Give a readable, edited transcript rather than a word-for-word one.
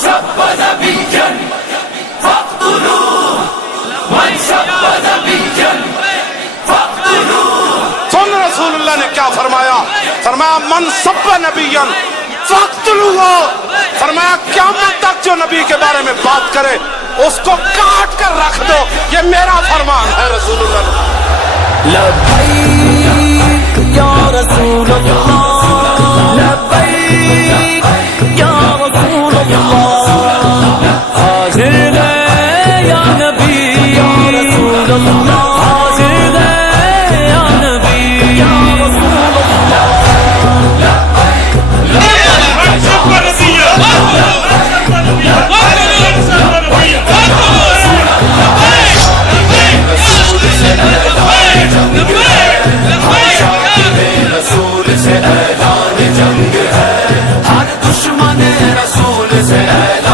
سب نبيا فاقتلوه من سب نبيا فاقتلوه. سن رسول اللہ نے کیا فرمایا؟ فرمایا من سب نبیا فاقتلوه. فرمایا قیامت تک جو نبی کے بارے میں بات کرے اس کو کاٹ کر رکھ دو. یہ میرا فرمان ہے رسول اللہ. لبیک یا رسول اللہ، لبیک یا رسول اللہ، حاضر ہے یا نبی یا رسول اللہ، حاضر ہے یا نبی یا رسول اللہ. رسول سے اعلان جنگ ہے، ہر دشمن رسول سے اعلان